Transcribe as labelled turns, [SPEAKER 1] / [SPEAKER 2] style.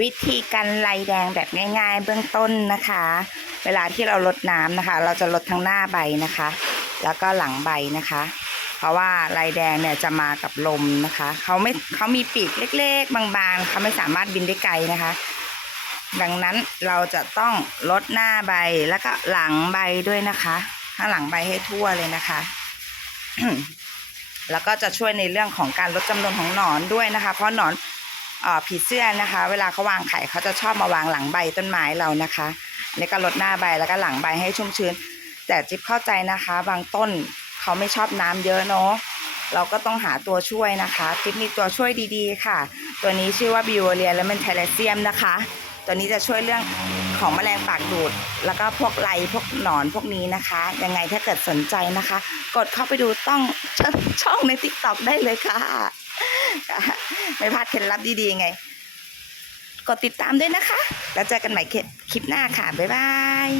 [SPEAKER 1] วิธีการไลแดงแบบง่าย ๆ เบื้องต้นนะคะ เวลาที่เราลดน้ำนะคะ เราจะลดทั้งหน้าใบนะคะ แล้วก็หลังใบนะคะ เพราะว่าลายแดงเนี่ยจะมากับลมนะคะเขาไม่เขามีปีกเล็ก ๆ บางๆเขาไม่สามารถบินได้ไกลนะคะ ดังนั้นเราจะต้องลดหน้าใบแล้วก็หลังใบด้วยนะคะข้างหลังใบให้ทั่วเลยนะคะแล้วก็จะช่วยในเรื่องของการลดจำนวนของหนอนด้วยนะคะ เพราะหนอน ผีเสื้อนะคะ เวลาเขาวางไข่เขาจะชอบมาวางหลังใบต้นไม้เรานะคะอันนี้ก็ลดหน้าใบแล้วก็หลังใบให้ชุ่มชื้น แต่จิ๊บเข้าใจนะคะ บางต้นเขาไม่ชอบน้ำเยอะเนาะเราก็ต้องหาตัวช่วยนะคะจิ๊บมีตัวช่วยดีๆ ค่ะ ตัวนี้ชื่อว่าบิวเรียและมันไทเลเซียมนะคะ ตัวนี้จะช่วยเรื่องของแมลงปากดูด แล้วก็พวกไรพวกหนอนพวกนี้นะคะ ยังไงถ้าเกิดสนใจนะคะ กดเข้าไปดูต้องช่องใน t ิ k t o k ได้เลยค่ะ ไม่พลาดเคล็ดลับดีๆไง กดติดตามด้วยนะคะ แล้วเจอกันใหม่คลิปหน้าค่ะ บ๊ายบาย